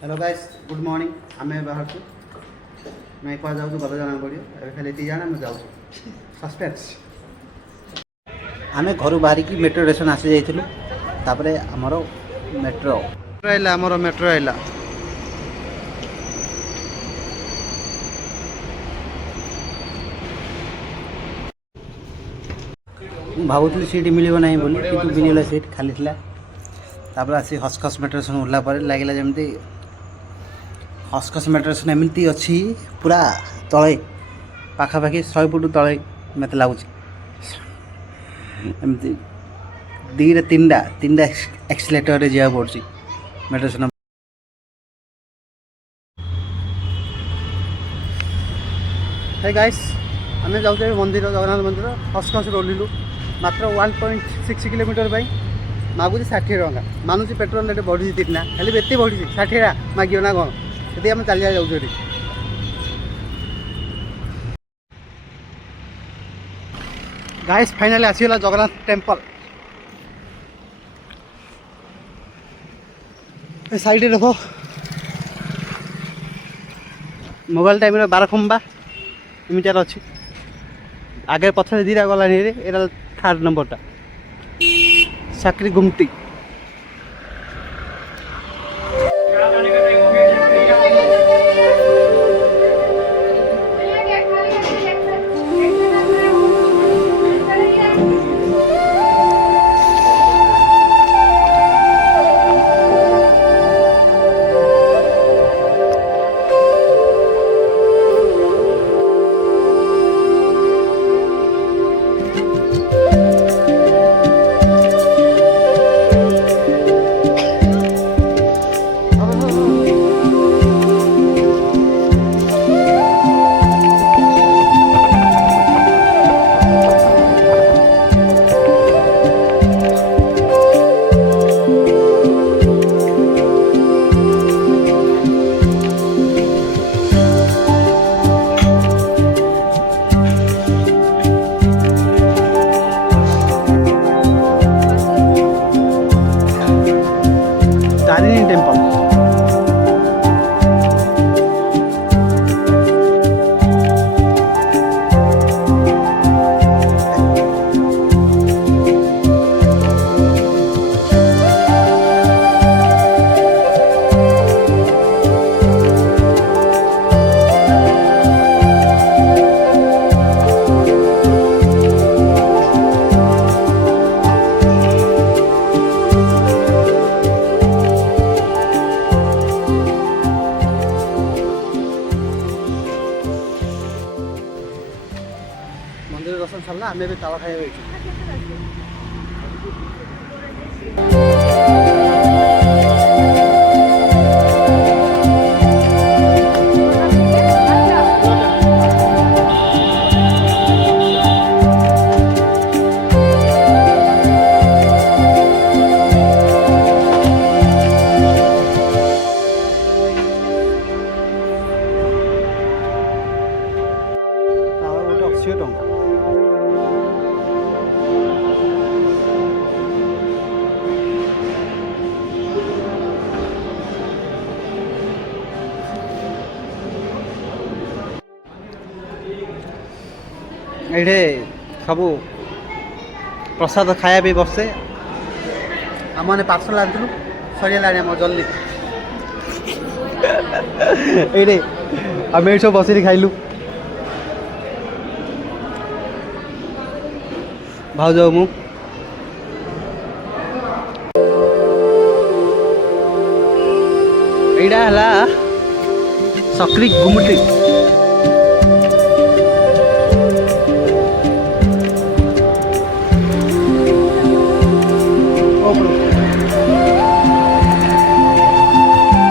Hello guys good morning आम बाहर नहीं कह जाऊँ गल जाना पड़ो खाली ये जाना मुझे जाऊँ सस्पेंस आम घर बाहर की मेट्रो स्टेशन आसी जाइलु आमर मेट्रो आमर मेट्रो आइला भावुली सीट मिल ना बोली कि मिलला सीट खाली था तापर आसी हस्कस मेट्रो स्टेशन उल्ला पर लगे जमी हस्कस मेट्रो स्टेशन एमती अच्छी पूरा तले पाखापाखि 100 फुट तले मत लगुच एमती दीटा तीन एक्सीलेटर जा पड़ी मेट्रो स्टेशन। हे गाइस आम जाऊे मंदिर जगन्नाथ मंदिर हस्कस ओल्लू मात्र 1.6 किलोमीटर मागुच 60 टका मानुची पेट्रोल रेट बढ़ी तीन खाली एत बढ़ी 60 मागियो ना कौन ये आम चलिया जाऊँ गाइस फाइनाली आसीगला जगन्नाथ टेम्पल साइड देखो मोबाइल टाइम 12 खंबा इमिटार अच्छी आगे पछे दीटा गला एटा 3rd नंबरटा साकरी गुमटी टेम्पल मंदिर दर्शन सरला आम भी तावा खाई गोटे 80 टଙ୍କା ये सब प्रसाद खाया भी बसे आम पार्सल आनू सरीगला आम जल्दी ये आम ये सब बस खाइलु भाज मु यहाँ सकरी गुमटी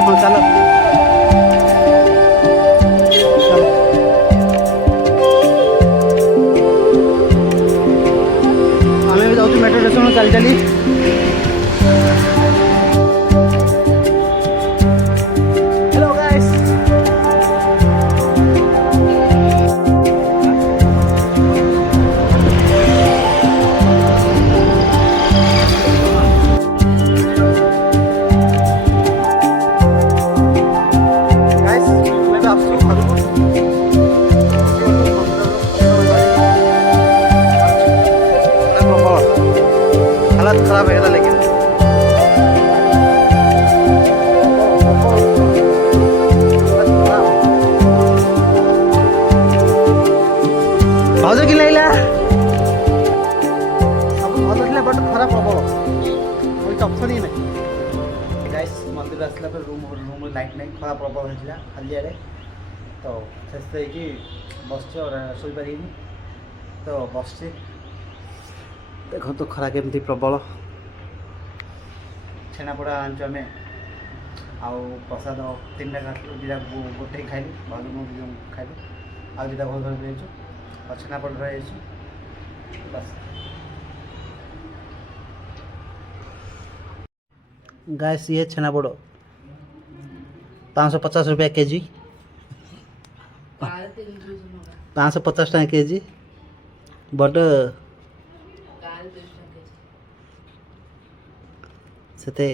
हाँ चलो आम भी जाऊँ मेट्रो स्टेशन चली चली हेलो गाइस मंदिर आसला रूम लाइट नहीं खरा प्रबल होता हालिया तो शेष होगी बस और शोपारे तो बस देखो तो खरा केमती प्रबल छेनापोड़ा आनी आम आउ प्रसाद 3टा खालु 2टा गोटे खाइलु भालू खाइलु आउ 2टा भल धर रही और छेनापोड़ रही बस गैस ये छेनापोड़ 550 रुपया केजी 550 टका केजी बट सेते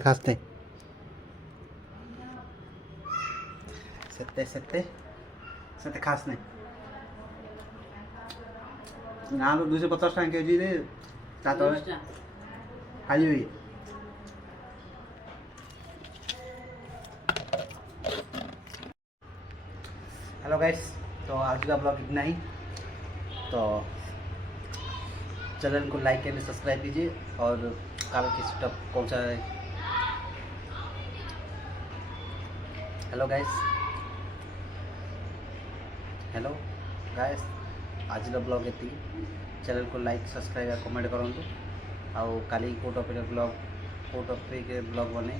खास नहीं सेते खास नहीं ना 250 टका केजी रे खाली हुई हेलो गाइस तो आज का ब्लॉग इतना ही तो चैनल को लाइक एंड सब्सक्राइब कीजिए और कल किसी तक पहुँचा है। हेलो गाइस आज ब्लॉग ये चैनल को लाइक सब्सक्राइब और कमेंट करूँ आउ काली को टॉपिक ब्लॉग बने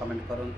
कमेंट करूँ।